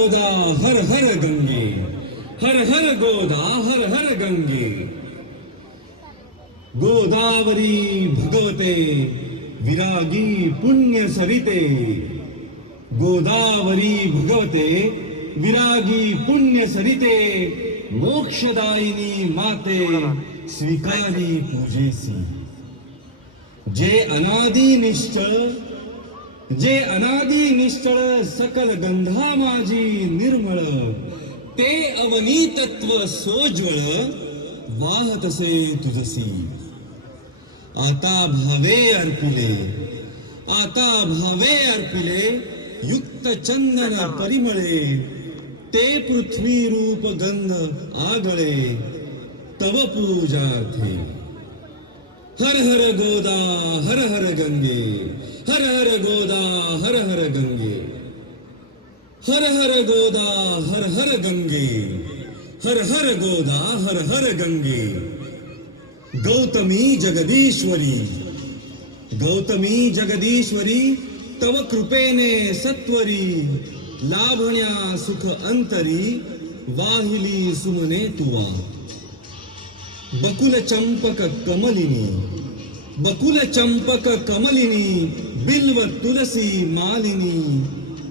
गोदा हर हर गंगे, हर हर गोदा हर हर गंगे। गोदावरी भगवते विरागी पुण्य सरिते, गोदावरी भगवते विरागी पुण्य सरिते, मोक्षदायिनी माते स्वीकारी पूजेसी। जे अनादि निश्चळ सकल गंधा माझी निर्मळ, ते अवनी तत्व सोज्वळ वाहतसे तुझसी। आता भावे अर्पिले युक्त चंदन परिमळे, ते पृथ्वी रूप गंध आगळे तव पूजार्थे। हर हर गोदा हर हर गंगे, हर हर गोदा हर हर गंगे, हर हर गोदा हर हर गंगे, हर हर गोदा हर हर गंगे। गौतमी जगदीश्वरी तव कृपेने सत्वरी, लाभण्या सुख अंतरी वाहिली सुमने तुवा। बकुल चंपक कमलिनी बिल्व तुलसी मालिनी,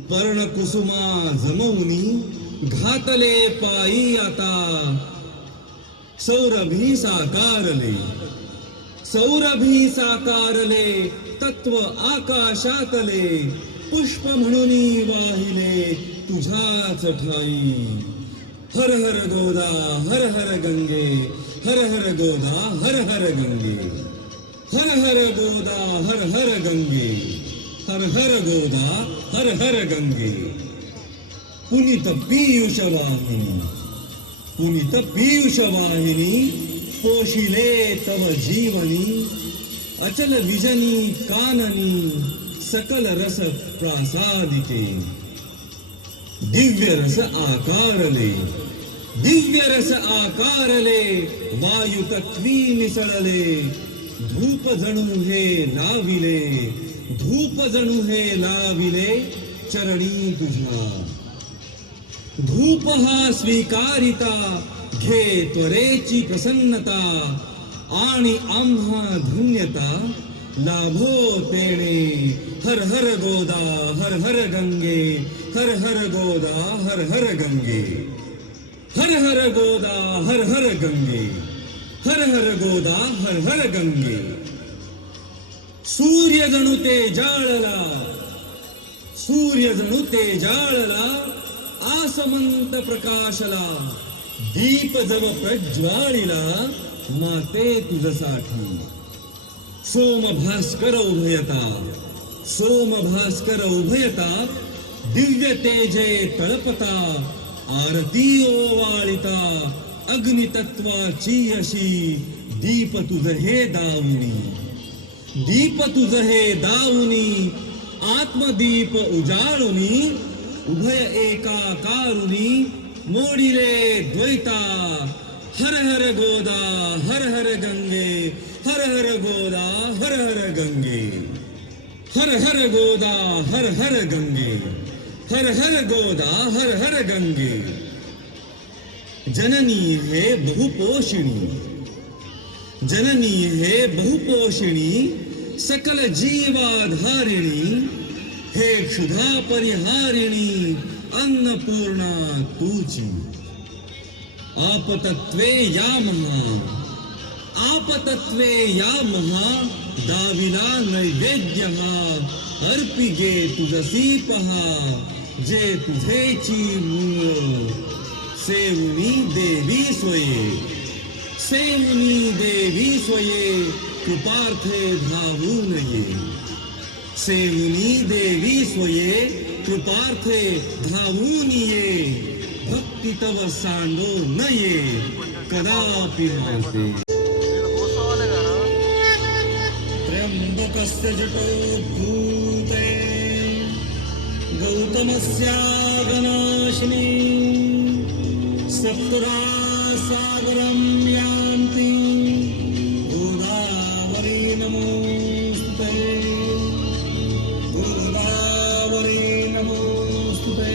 पर्ण कुसुमा जमवनी घातले पायी आता। सौरभी साकारले तत्व आकाशातले, पुष्प म्हणून वाहिले तुझ्याच ठाई। हर हर गोदा हर हर गंगे, हर हर गोदा हर हर गंगे, हर हर गोदा हर हर गंगे, हर हर गोदा हर हर गंगे। पुनीत पीयूष वाहिनी पोशिले तव जीवनी, अचल विजनी काननी सकल रस प्रासादिके। दिव्य रस आकारले वायु तत्वी मिसळले, धूप जणू हे लाविले चरणी तुझ्या। धूप हा स्वीकारिता घे त्वरेची प्रसन्नता, आणि आम्हा धन्यता लाभो तेणे। हर हर गोदा हर हर गंगे, हर हर गोदा हर हर गंगे, हर हर गोदा हर हर गंगे, हर हर गोदा हर हर गंगे। सूर्य जणू ते जाळला आसमंत प्रकाशला, दीप जव प्रज्वाळिला माते तुझसाठी। सोम भास्कर उभयता दिव्य तेजे तळपता, आरती ओवाळिता अग्नितत्वाची अशी। दीप तुझ हे दावुनी आत्मदीप उजाळुनी, उभय एकाकारुनी मोडिले द्वैता। हर हर गोदा हर हर गंगे, हर हर गोदा हर हर गंगे, हर हर गोदा हर हर गंगे, हर हर गोदा हर हर गंगे। जननी हे बहुपोषिणी सकल जीवाधारिणी, हे क्षुधा परिहारिणी अन्नपूर्णा तुझी। आपतत्वे या महा दाविला नैवेद्य हा। अर्पिगे तुझसी पहा जे तुझेची मूळ, सेवुनी देवी सोये कृपार्थे धावून ये। सेवुनी देवी सोये कृपार्थे धावून ये, भक्ती तव सांडो नये कदापि माते। त्र्यंबकस्य जटोद्धूते गौतमस्यागनाशिनी, सत्पुरा सागरं यान्ति गोदावरी नमोस्तुते, गोदावरी नमोस्तुते।